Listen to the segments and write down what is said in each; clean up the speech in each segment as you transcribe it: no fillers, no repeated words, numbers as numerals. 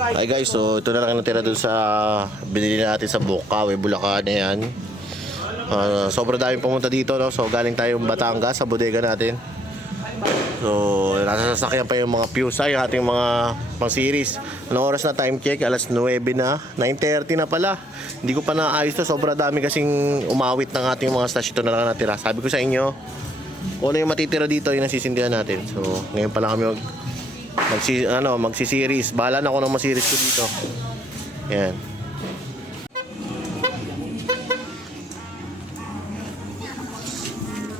Hi guys, so ito na lang natira dun sa binili natin sa Bukawi, Bulacan. Yan. Sobrang daming pumunta dito, no? So galing tayong Batangas sa bodega natin. So nasa sasakyan pa yung mga Pusa, yung ating mga pang series. Anong oras na? Time check, alas 9 na, 9:30 na pala. Hindi ko pa naayos to, sobrang dami kasing umawit ng ating mga stasyon. Ito na lang natira. Sabi ko sa inyo, kung ano yung matitira dito, yung nasisindihan natin. So ngayon pa lang kami magsi-series. Bahala na ako ng ma-series ko dito. Yan.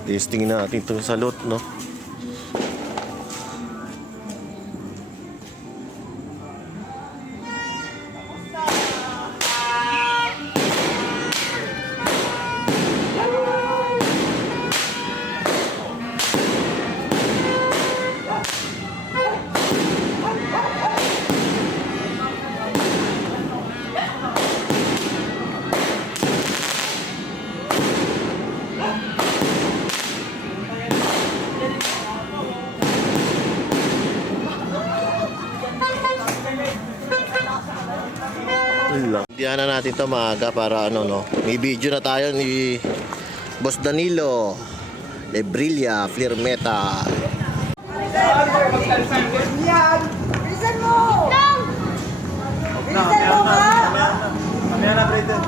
Testing natin itong salot, no? Diyan na natin to maaga para ano, no. May video na tayo ni Boss Danilo Lebrilla Flirmeta. Yan! Bilisan mo! Bilisan mo ba? Mamaya na, Brayden.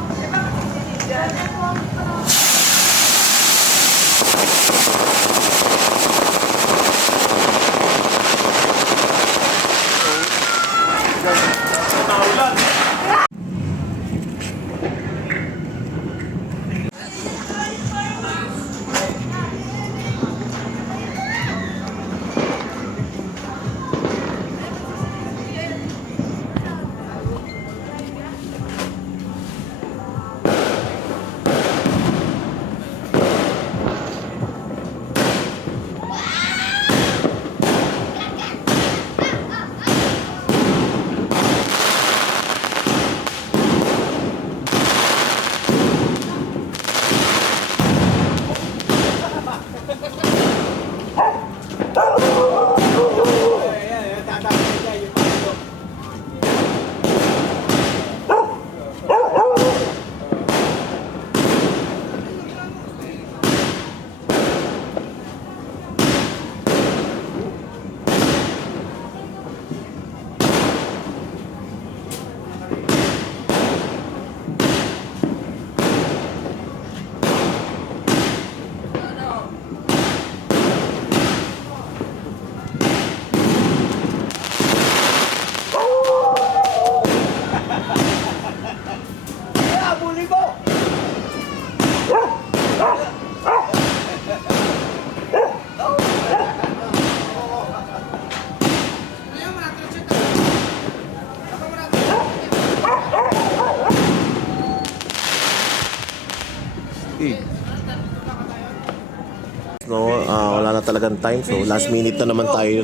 No, wala na talagang time. So last minute na naman tayo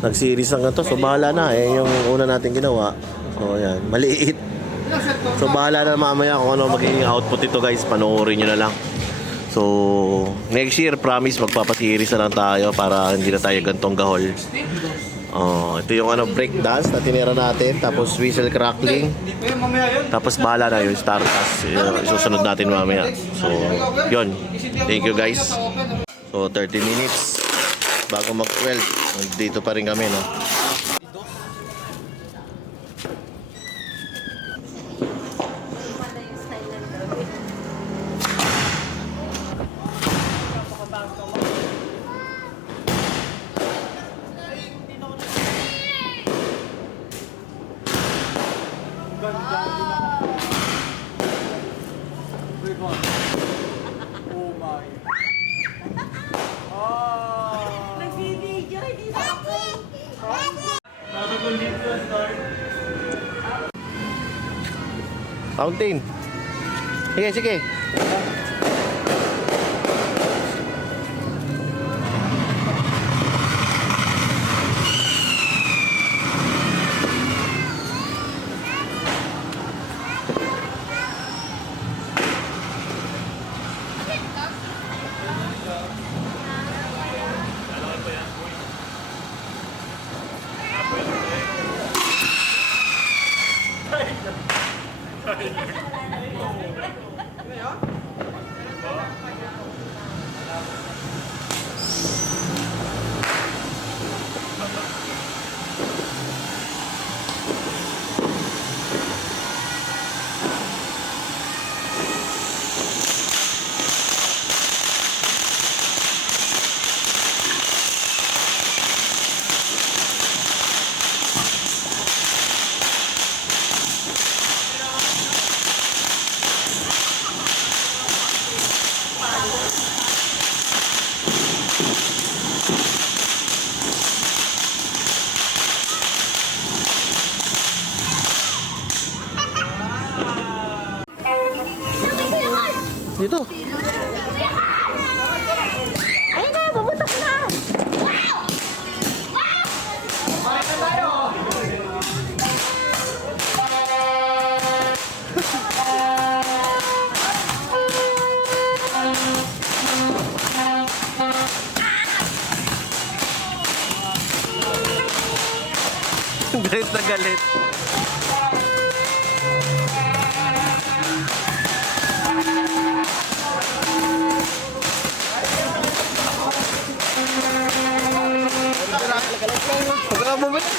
nag-series ng to. So bahala na, yung una natin ginawa. So yan, maliit. So bahala na mamaya kung ano magiging output ito, guys. Panoorin nyo na lang. So next year, promise magpapasiris na lang tayo para hindi na tayo gantong gahol. Ito yung brake dance na tinira natin. Tapos whistle crackling. Tapos bahala na yung stardust. Isusunod natin mamaya. So yun, thank you guys. So 30 minutes bago mag-12. Dito pa rin kami, no? Nagbibideo, hindi sa akin. Fountain. Sige, sige. Dito. Ayun na, bumutok na. Galit na galit. Huwag ka bumili.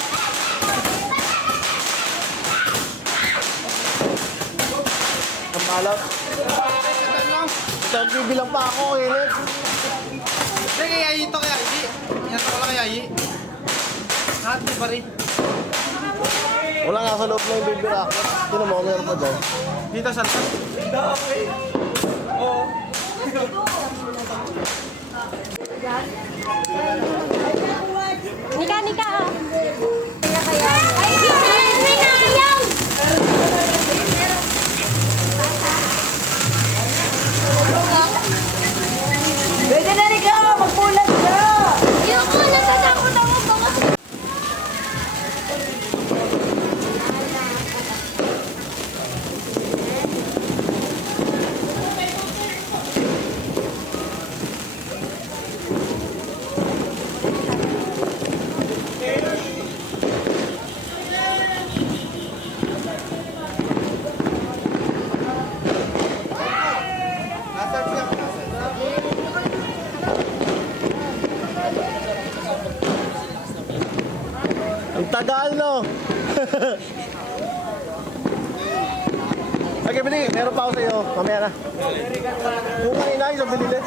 Ang balot. Ito, bibilang pa ako, init. Hindi, kaya ito kaya, hindi. Yan ko lang kaya, hindi. Lahat di pa rin. Wala nga sa loob na yung baby rocket. Sino mo, meron pa dyan. Dito sa Nika, Nika. Kaya kaya. Ay, Nika, ayaw. Pwede na, Nika. Magpulat ka. Ayoko, natatakot ako. Baka Ang tagal, no? Okay, bili. Meron pa ako sa'yo. Mamaya na. Yung kanina, isang binili.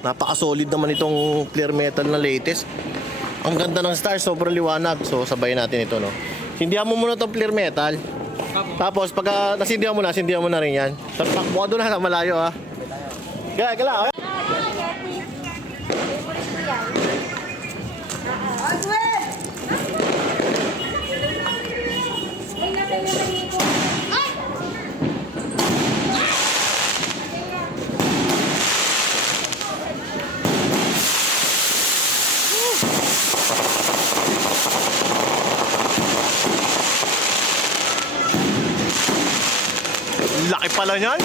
Napaka-solid naman itong clear metal na latest. Ang ganda ng stars, sobrang liwanag. So, sabayin natin ito, no? Sindihan mo muna itong clear metal. Tapos, pagka nasindihan mo na rin yan. Takbo ka doon na, malayo, ha? Kaya, okay? Aswin! Laki pala niyan.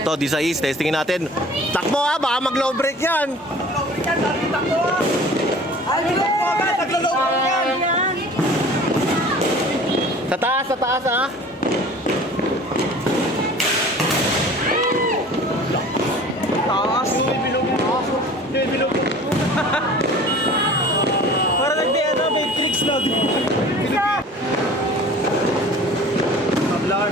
To, di sa east, testingin natin. Takbo ha, baka mag-low brake yan. Sa taas ha. taas. Bilog. Para nagdi-ano, may clicks na. Tablar.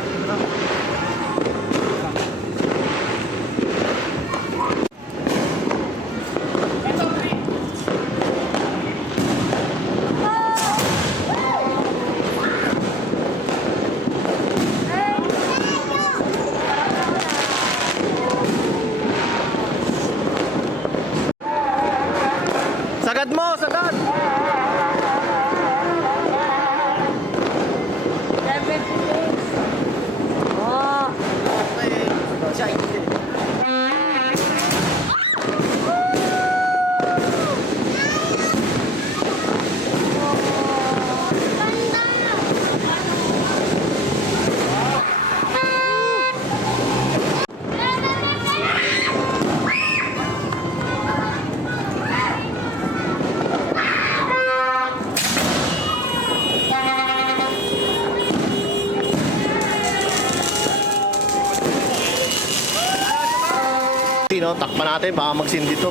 Sindi, no? Takpan natin, baka magsindi to.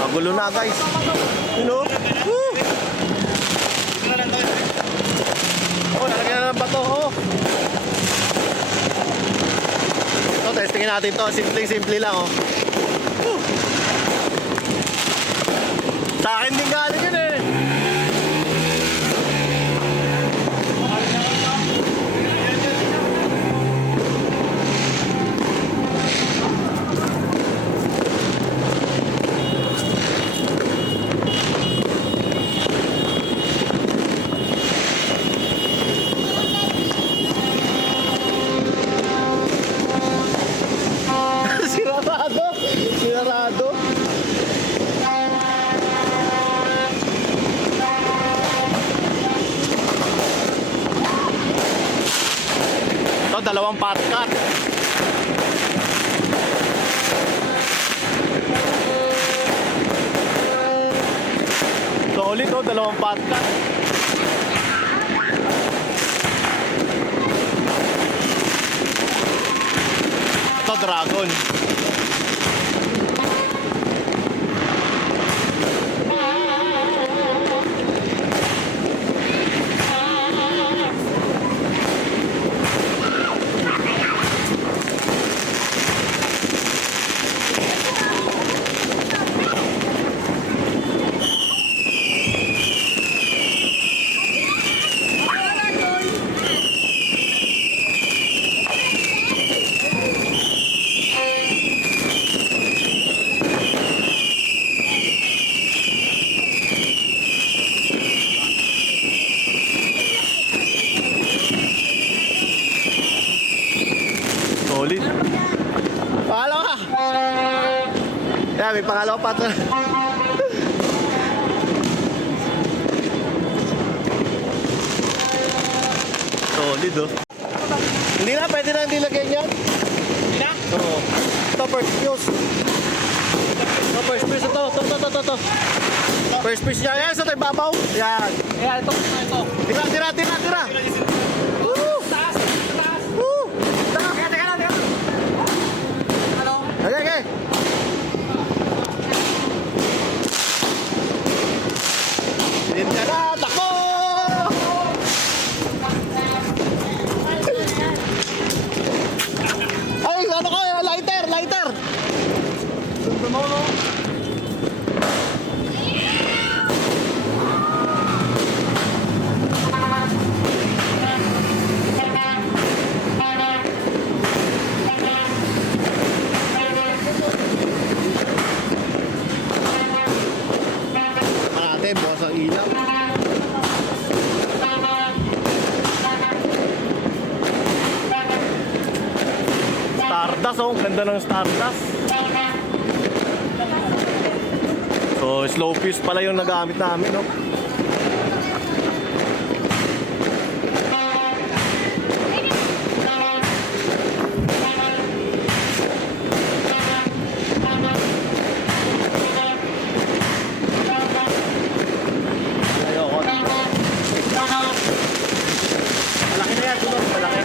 Magulo na, guys. You know? Woo! Oh, nalagyan na ng bato, oh. So, testingin natin to. Simple lang, oh. Woo! Sa akin din galing yun, eh. Sinarado. Ito, dalawang patkat. Ito ulit, oh, dalawang patkat. Ito, dragon. Solid. Pangalawa ka. Yan, may pangalawa pa ito. Solid, oh. Hindi na, pwede na hindi lagyan yan. Hindi na? Oo. Ito, first fuse. Ito, first fuse. Ito. First fuse niya. Yan, sa tayo babaw. Yan. Ayan, ito. Tira. Woo! Taas. Woo! Teka lang. Ano? Okay. Hindi na, tako! Ay, ano ko? Lighter! Tumono. Natin, bukas ang ilaw. Stardust, oh. Ganda ng Stardust. So, slow fuse pala yung nagamit namin, no? Ayoko. Malaki na yan, sunod. Malaki.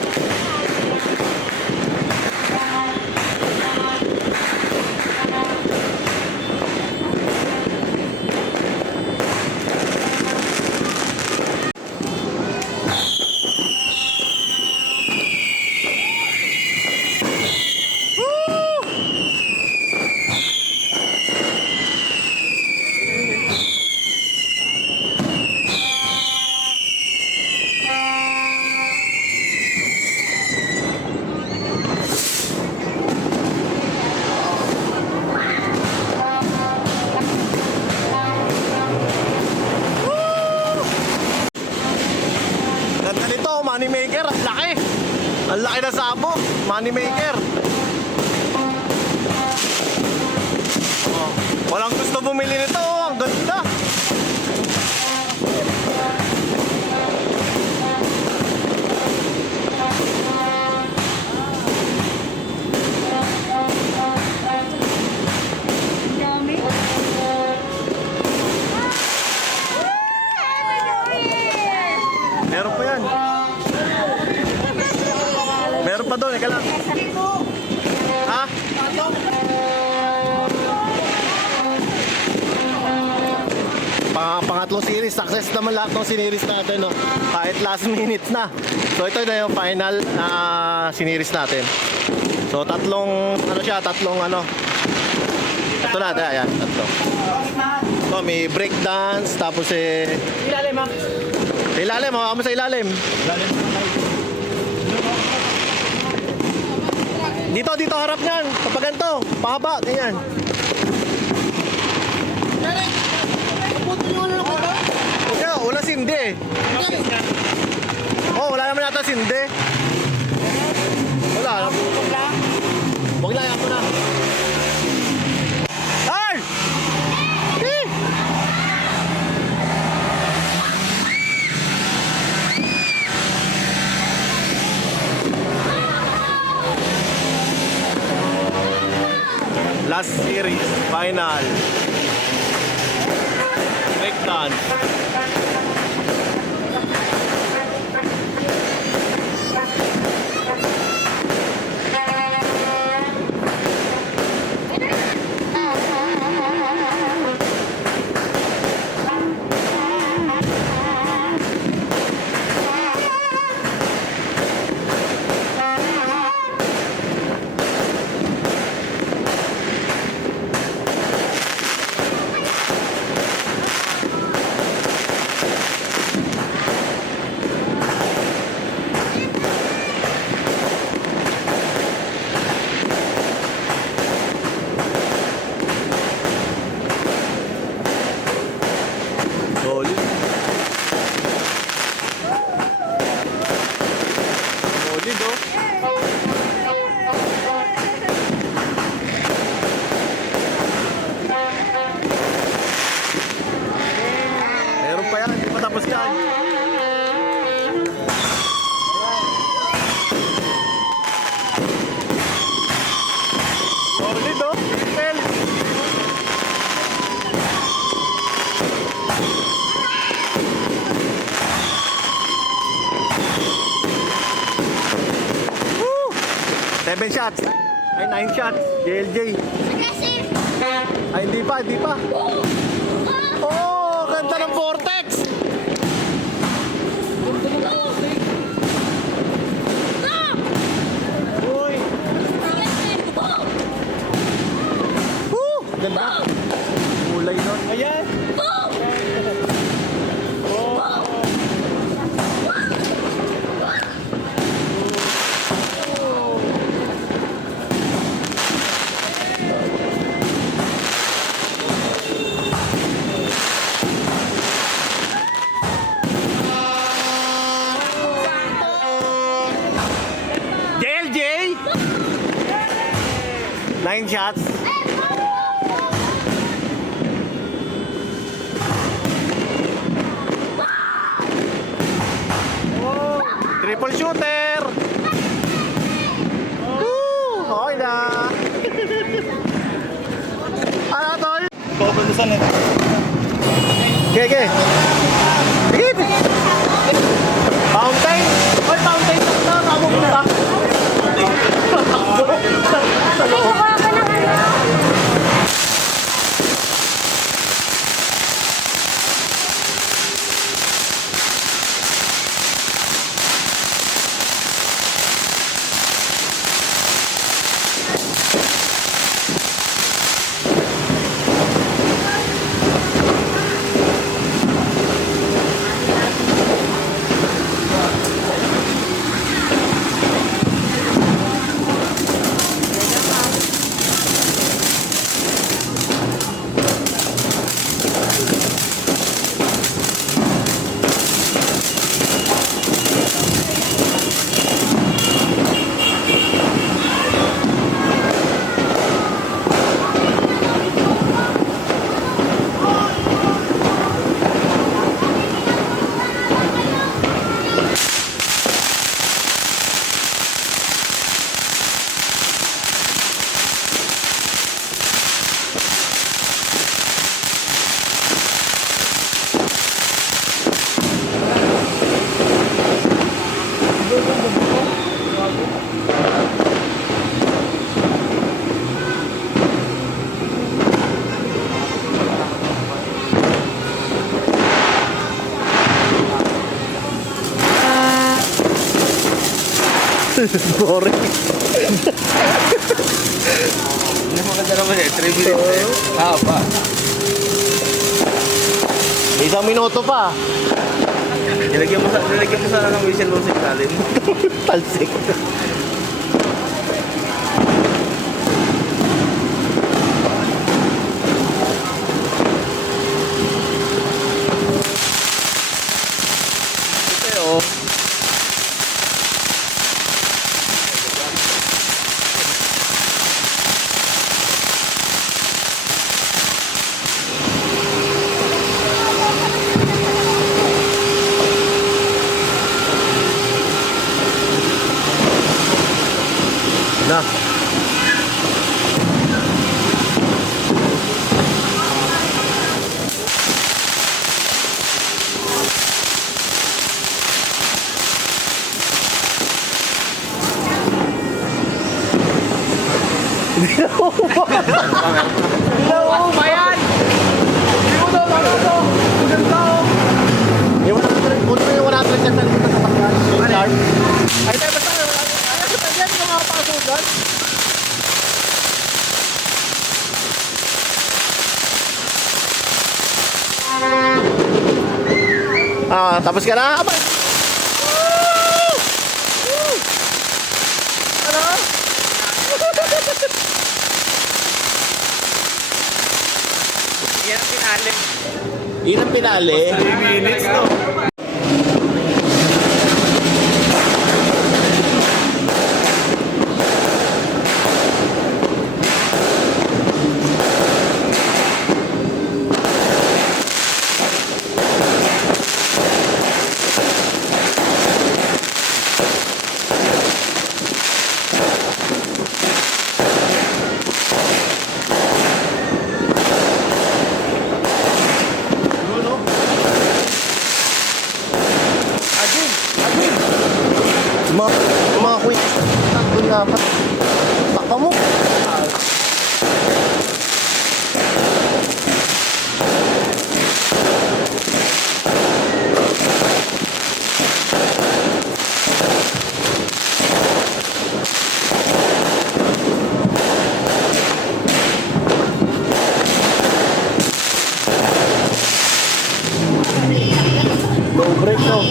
Ganda nito, money maker, ang laki. Ang laki na sabog, money maker. Oh, walang gusto bumili nito, oh, ang ganda. Dami. Meron pa yan. Meron pa doon, ika lang. tatlong series. Success naman lahat ng siniris natin, no? Kahit last minute na. So ito na yung final na siniris natin. So tatlong, ano siya, tatlong ano. Ito na, ayan, tatlo. So may break dance, tapos Ilalim ha. sa ilalim, hawakan mo sa ilalim. Dito, dito, harap niyan. Kapag ganito, pahaba, ganyan. Kaya, wala sindi eh. Oh, wala naman yata sindi. Wala. Huwag na, yan mo na. Ay! Eh! Last series, final. Breakdance. Solid. Solid, oh. Meron pa yan, hindi pa tapos yan. Solid, oh. Well. Woo! 7 shots. Ay, 9 shots. JLJ. Ay, hindi pa, hindi pa. Oh, ganda ng vortex. Uy. Woo! Ganda. Kulay nun. Ayan. JLJ. 9 shots. Triple shooter. Woo! Okay na. Ano tol? Pupuntusan eh. Gege. Sige. Fountain. Oy, fountain na mamupunta. Sa loob. Boring. Hindi mo ganda naman eh, 3 minutes eh. Haba. Isang minuto pa. Nilagyan mo sana ng whistle mo sa ilalim. Talsik. Ito oh. Na. Oo, bayan! Hindi mo daw, ano to? Ganda oh! Yung 100, puno mo yung 100 dyan sa likod ng kapagyan. Yung charm. Ay, tayo basta. Ay, sa tagyan, hindi ka makapasok dyan. Ah, tapos ka na? Abay! Ano? Yan ang pinali. Yun ang pinali. 3 minutes to. Mga quick. Doon nga pa. Takpa mo. Low brake no.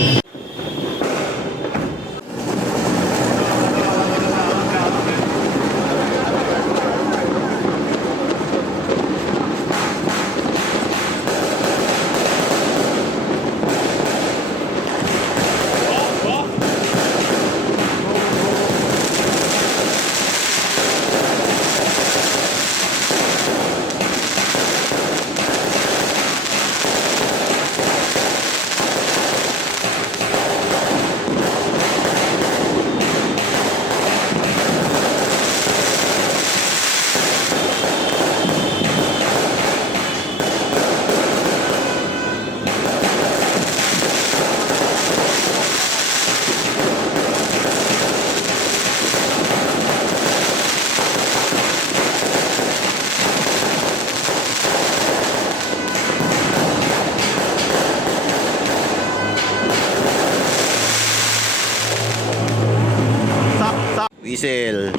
Whistle,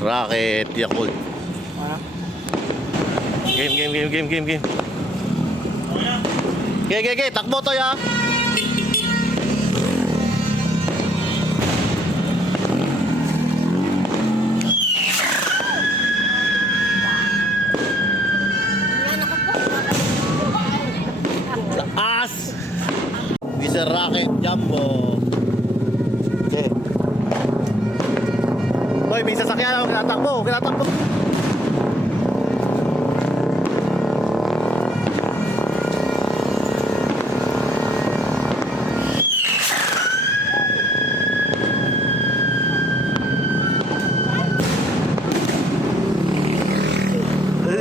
Rocket, Yakult. Game. Okay, takbo to ya. Taas! Whistle, Rocket, Jumbo. Okay. Hoy, may sasakyan ako, kinatakbo.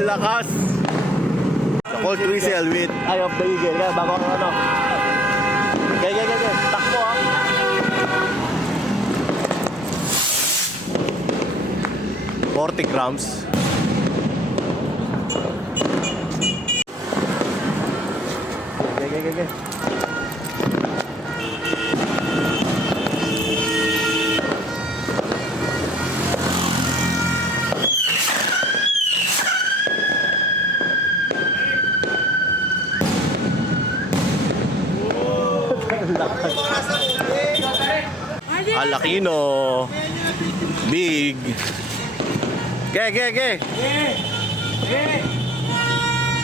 Lakas! Cold whistle with Eye of the Eagle. Kaya bago ang ano. Kaya. Takbo ah. $40 grams. Okay. Alakino. Big. Ge.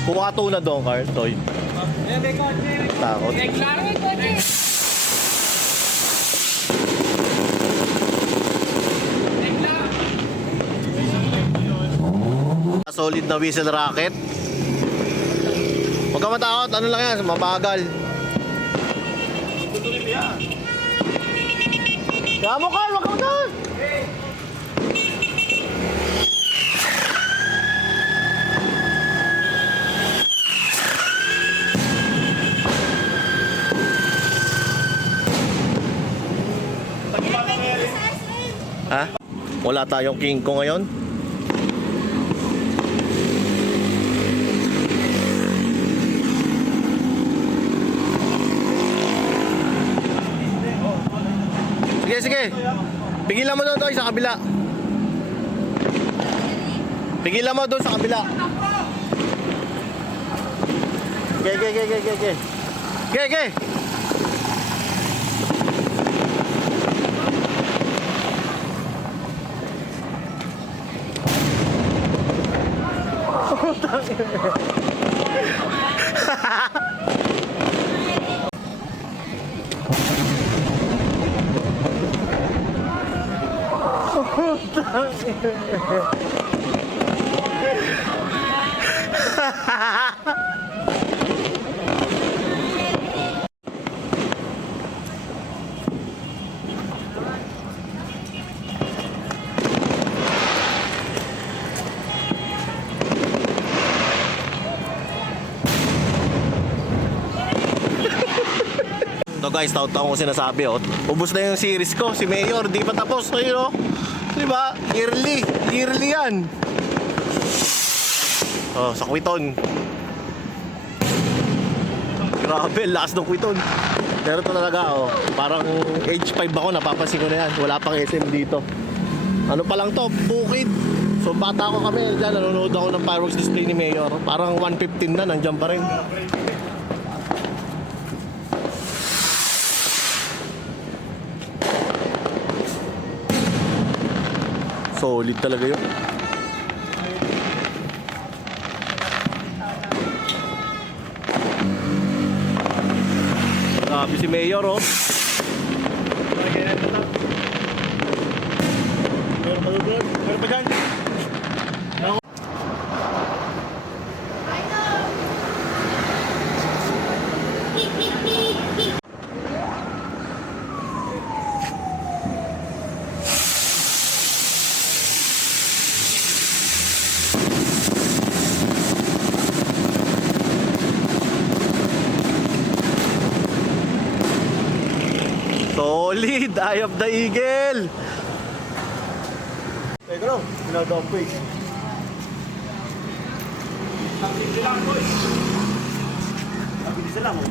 Kuha tuna doon, Carl. Toy. Takot. Solid na whistle racket. Huwag ka matakot. Ano lang yan? Mabagal. Kaya mo, Carl. Huwag ka matakot. Ha? Wala tayong king ko ngayon? Sige. Pigilan mo doon Toy sa kabila. Pigilan mo doon sa kabila. Ge. So guys, taon-taon ko sinasabi, oh. Ubus na yung series ko, si Mayor, di pa tapos, ayun, oh. Diba? Yearly yan. Oh, sa Kwiton. Grabe, lakas ng Kwiton. Pero ito talaga, oh, parang age 5 ako, napapansin ko na yan. Wala pang SM dito. Ano pa lang to, bukid. So bata ko kami, dyan, nanonood ako ng fireworks display ni Mayor. Parang 1:15 na, nandiyan pa rin. Solid talaga yun. Grabe si Mayor, oh. Meron pa dyan. Solid! Eye of the Eagle! Teka lang, pinagawa ko eh. Pagpili lang po eh. Pagpili lang po.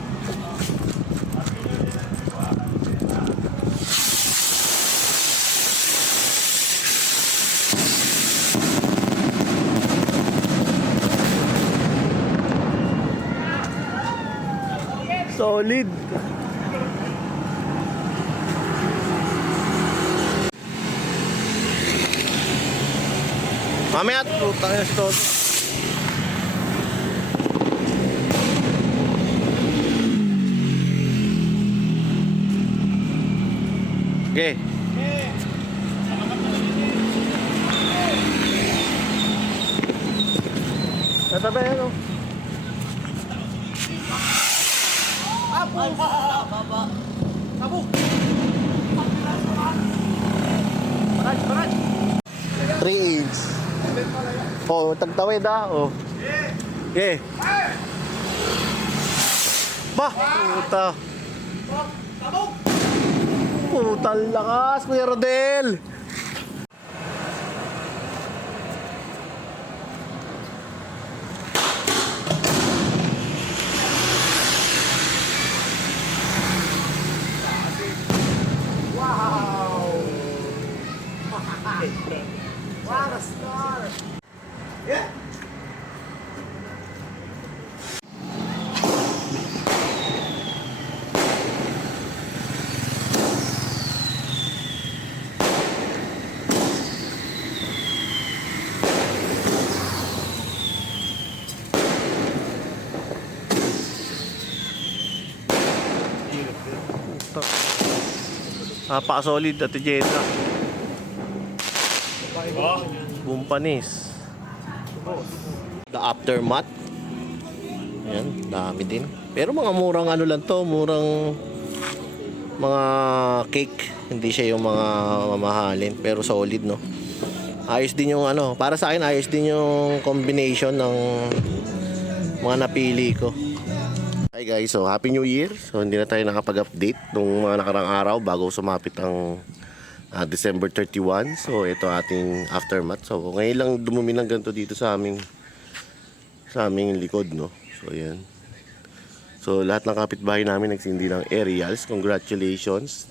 Solid! Mamaya, utang na si Toto. Okay. Natabay yan, oh. Apo! 3 inch. Oh, tagtawid ah. Oh. Okay. Bah! Puta. Putang lakas, Kuya Rodel. Wow! What a star! Yeah. Napaka-solid at Jetta. Boom panis. The aftermath. Ayan, dami din. Pero mga murang ano lang to, murang mga cake. Hindi siya yung mga mamahalin, pero solid, no? Ayos din yung ano, para sa akin ayos din yung combination ng mga napili ko. Hi guys, so Happy New Year. So hindi na tayo nakapag-update nung mga nakarang araw bago sumapit ang December 31. So ito ating aftermath. So ngayon lang dumumi ng ganito dito sa aming likod, no. So ayan. So lahat ng kapitbahay namin nagsindi ng aerials. Congratulations.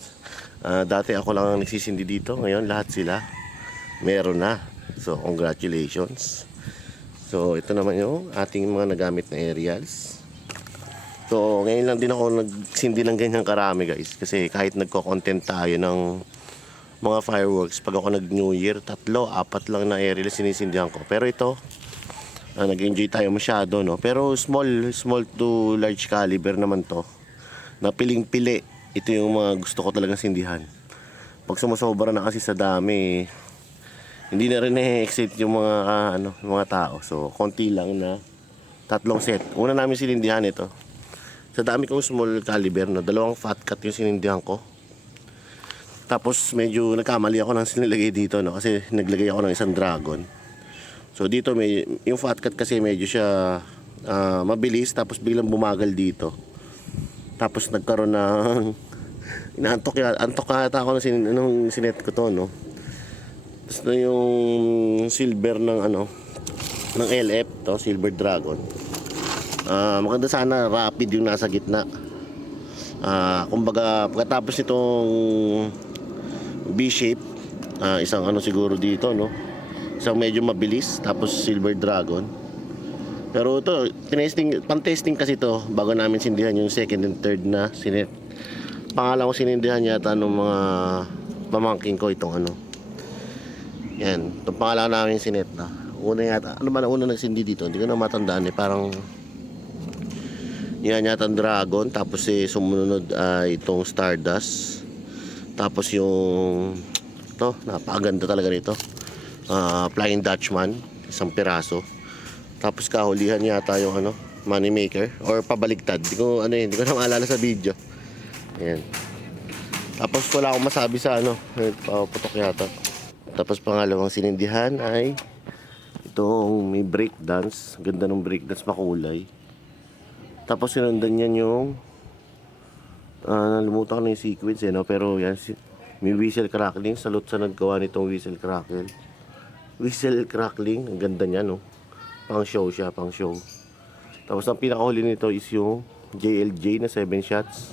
Dati ako lang ang nagsisindi dito. Ngayon lahat sila meron na. So congratulations. So ito naman yung ating mga nagamit na aerials. So ngayon lang din ako nagsindi ng ganyang karami guys. Kasi kahit nagko-content tayo ng mga fireworks, pag ako nag-New Year, 3, 4 lang na aerials sinisindihan ko. Pero ito, nag-enjoy tayo masyado, no? Pero small to large caliber naman to. Na piling-pili. Ito yung mga gusto ko talagang sindihan. Pag sumusobra na kasi sa dami, hindi na rin na-excite yung mga tao. So, konti lang na 3 set. Una namin sinindihan ito. Sa dami kong small caliber, no? 2 fat cut yung sinindihan ko. Tapos, medyo nagkamali ako ng sinilagay dito, no? Kasi naglagay ako ng isang dragon. So, dito, yung fat cut kasi medyo siya mabilis. Tapos, biglang bumagal dito. Tapos, nagkaroon ng antok yata ako nung sinet ko to, no? Tapos na yung silver ng LF to, Silver Dragon. Maganda sana rapid yung nasa gitna. Kumbaga pagkatapos nitong B-shape, isang siguro dito, no. Isang medyo mabilis tapos Silver Dragon. Pero ito, pan-testing kasi to bago namin sindihan yung second and third na sinet. Pangalawang sinindihan yata ng mga pamangking ko itong Yan, itong pangalan namin sinet na. Una yata, una nagsindi dito? Hindi ko na matandaan parang yan yata ang Dragon. Tapos sumunod itong Stardust. Tapos yung napakaganda talaga nito. Flying Dutchman, isang piraso. Tapos kahulihan yata yung Money Maker or pabaligtad. Hindi ko na maalala sa video. Yan. Tapos wala akong masabi sa putok yata. Tapos pangalawang sinindihan ay itong may breakdance. Ganda ng breakdance, makulay. Tapos sinundan niyan yung nalimutan ko na yung sequence no? Pero yan, may whistle crackling. Salute sa naggawa nitong whistle crackle. Whistle crackling, ang ganda niya, no? Pang show siya, pang show. Tapos ang pinakahuli nito is yung JLJ na 7 shots.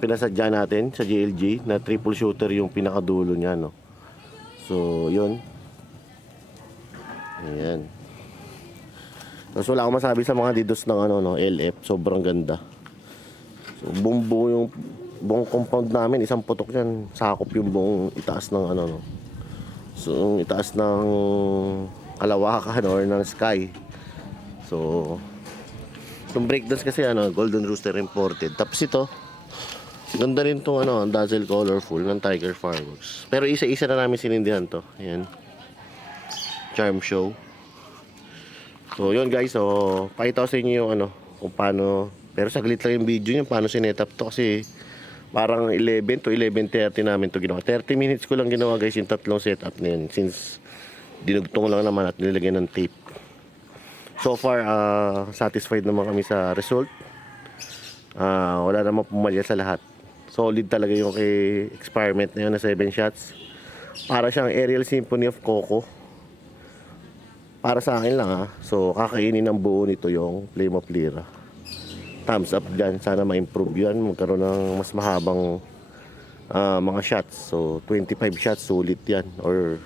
Pinasadya natin sa JLJ na triple shooter yung pinakadulo niya, no? So, yun. Ayan. Tapos wala akong masabi sa mga didos ng LF. Sobrang ganda. So, yung buong compound namin, isang putok yan. Sakop yung buong itaas ng So, yung itaas ng kalawakan or ng sky. So, yung breakdance kasi Golden Rooster imported. Tapos ito, ganda rin itong ang Dazzle Colorful ng Tiger Fireworks. Pero isa-isa na namin sinindihan to. Ayan. Charm Show. So yun guys, so pakita ko sa inyo yung kung paano. Pero saglit lang yung video niya paano sinetap to kasi parang 11 to 11:30 namin to ginawa. 30 minutes ko lang ginawa guys yung 3 setup na yun since dinugtong lang naman at nilagyan ng tape. So far satisfied naman kami sa result. Wala namang pumalya sa lahat. Solid talaga yung experiment na yun na 7 shots. Para siyang Aerial Symphony of Coco. Para sa akin lang So kakainin ng buo nito yung Flame of Lyra. Thumbs up dyan. Sana ma-improve yan. Magkaroon ng mas mahabang mga shots. So 25 shots sulit yan. Or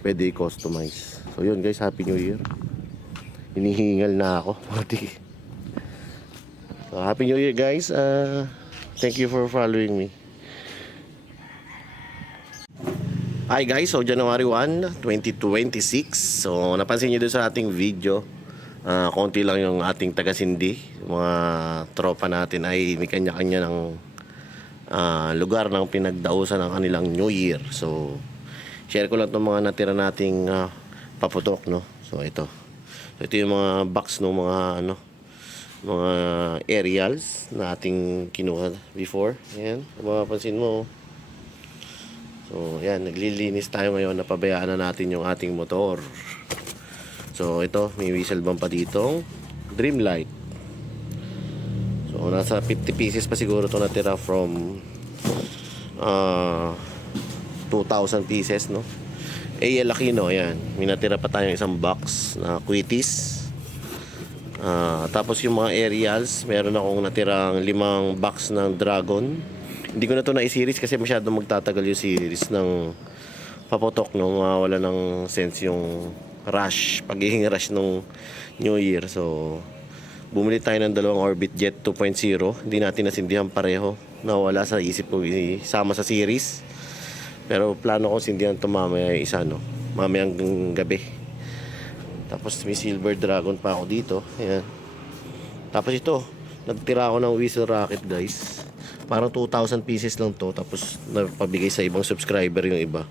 pwede i-customize. So yun guys, Happy New Year. Hinihingal na ako. So Happy New Year guys. Thank you for following me. Hi guys, so January 1, 2026. So napansin niyo doon sa ating video, konti lang yung ating taga-sindi. Mga tropa natin ay may kanya-kanya ng lugar ng pinagdausan ng kanilang New Year. So share ko lang itong mga natira nating paputok, no. So ito yung mga box ng mga mga aerials na ating kinuha before. Ayan, kung mapapansin mo. So yan, naglilinis tayo ngayon, napabayaan na natin yung ating motor. So ito, may whistle bump pa ditong Dreamlight. So nasa 50 pieces pa siguro ito natira from 2,000 pieces, no. AL Aquino, ayan, may natira pa tayong isang box na Quitis. Tapos yung mga aerials, meron akong natirang 5 box ng Dragon. Hindi ko na to na-series kasi masyadong magtatagal yung series ng paputok, no. Mawawala ng sense yung rush, pagiging rush nung New Year. So bumili tayo ng 2 Orbit Jet 2.0. Hindi natin nasindihan pareho, nawala sa isip ko isama sa series. Pero plano ko sindihan ito mamaya isa, no, mamayang gabi. Tapos may Silver Dragon pa ako dito. Ayan. Tapos ito, nagtira ako ng whistle rocket, guys. Parang 2,000 pieces lang to. Tapos napabigay sa ibang subscriber yung iba.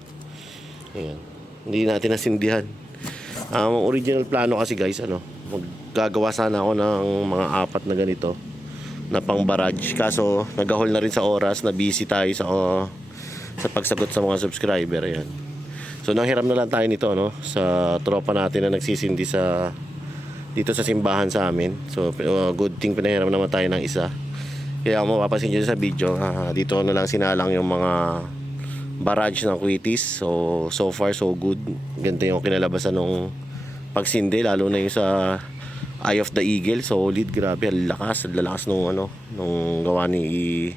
Ayan. Hindi natin nasindihan. Ang original plano kasi, guys, maggagawa sana ako ng mga 4 na ganito na pang barrage. Kaso nag-haul na rin sa oras, na busy tayo sa pagsagot sa mga subscriber. Ayan. So nanghiram na lang tayo nito, no, sa tropa natin na nagsisindi dito sa simbahan sa amin. So good thing pinahiram naman tayo ng isa. Kaya kung mapapansin nyo sa video, dito na lang sinalang yung mga barrage ng Quitis. So far so good. Ganito yung kinalabasan nung pagsindi, lalo na yung sa Eye of the Eagle. Solid, grabe, ang lalakas nung gawa ni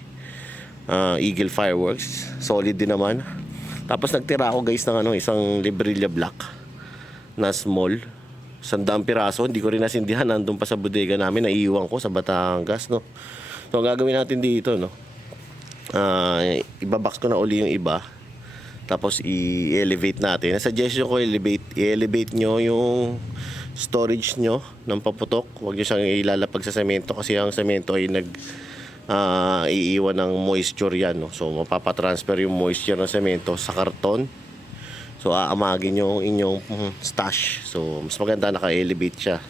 Eagle Fireworks. Solid din naman. Tapos nagtira ako, guys, ng isang Librilla Black na small, 100 piraso. Hindi ko rin nasindihan, nandun pa sa bodega namin, naiiwan ko sa Batangas, no. So ang gagawin natin dito, no, ibabox ko na uli yung iba, tapos i-elevate natin. Suggestion ko, i-elevate nyo yung storage nyo ng paputok. Huwag nyo siyang ilalapag sa semento, kasi ang semento ay iiwan ng moisture yan, no? So mapapatransfer yung moisture ng semento sa karton. So aamagin yung inyong stash. So mas maganda naka-elevate siya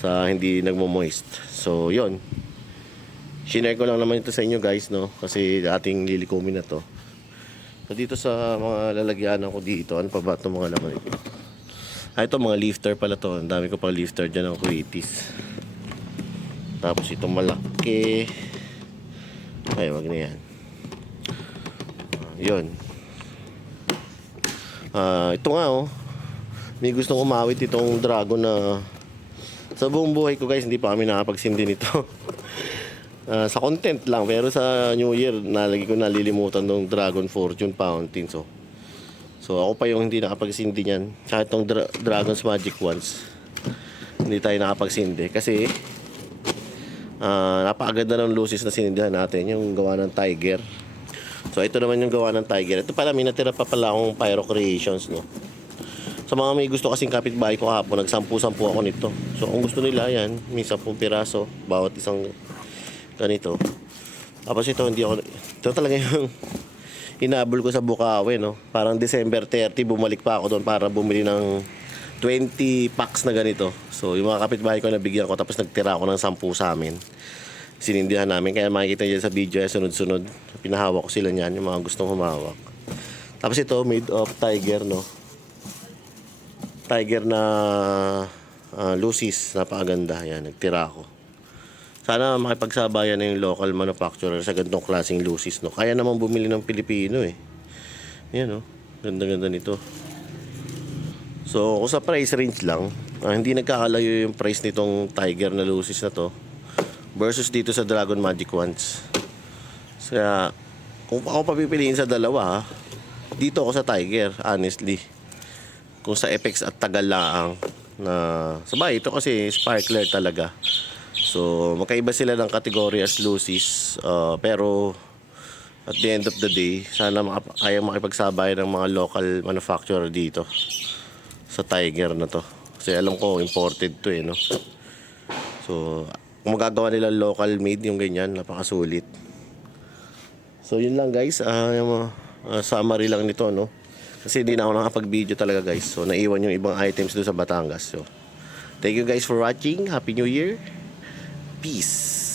sa hindi nagmo-moist. So yon, shinare ko lang naman ito sa inyo, guys, no, kasi ating lilikumin na to. So dito sa mga lalagyanan ko dito, ano pa ba itong mga laman ito? Ito mga lifter pala to. Ang dami ko pang lifter dyan ng Quitis. Tapos itong malaki, ay wag na yan. Yun. Ito nga, may gustong umawit itong Dragon na sa buong buhay ko, guys, hindi pa kami nakapagsindi nito. Sa content lang, pero sa New Year nalagi ko nalilimutan ng Dragon Fortune Fountain. So ako pa yung hindi nakapagsindi niyan. Kahit itong Dragon's Magic Wands, hindi tayo nakapagsindi kasi napakaganda ng lucis na sinindihan natin, yung gawa ng Tiger. So ito naman yung gawa ng Tiger. Ito pala, may natira pa pala akong Pyro Creations, no. Sa mga may gusto kasing kapitbahay ko kahapon, nagsampu-sampu ako nito. So kung gusto nila, yan, may 10 piraso bawat isang ganito. Tapos ito talaga yung inabol ko sa Bukawi, no. Parang December 30 bumalik pa ako doon para bumili ng 20 packs na ganito. So yung mga kapitbahay ko nabigyan ko, tapos nagtira ako ng 10 sa amin. Sinindihan namin, kaya makikita niyo sa video, sunod-sunod pinahawak ko sila niyan, yung mga gustong humawak. Tapos ito made of Tiger, no. Tiger na lucis, napakaganda. Yan, nagtira ako. Sana makipagsabayan na yung local manufacturer sa ganitong klaseng lucis, no. Kaya naman bumili ng Pilipino, eh. Yan, no. Ganda-ganda nito. So kung sa price range lang, hindi nagkakalayo yung price nitong Tiger na lucis na to versus dito sa Dragon Magic Wands. Kaya kung ako papipiliin sa dalawa, dito ako sa Tiger, honestly. Kung sa effects at tagal lang na sabay, ito kasi sparkler talaga. So magkaiba sila ng category as lucis, pero at the end of the day, sana kaya makipagsabayan ng mga local manufacturer dito sa Tiger na to. Kasi alam ko imported to, no. So kung magagawa nila local made yung ganyan, napakasulit. So yun lang guys, yung summary lang nito, no? Kasi hindi na ako nakapag-video talaga guys. So naiwan yung ibang items doon sa Batangas. So thank you guys for watching. Happy New Year. Peace.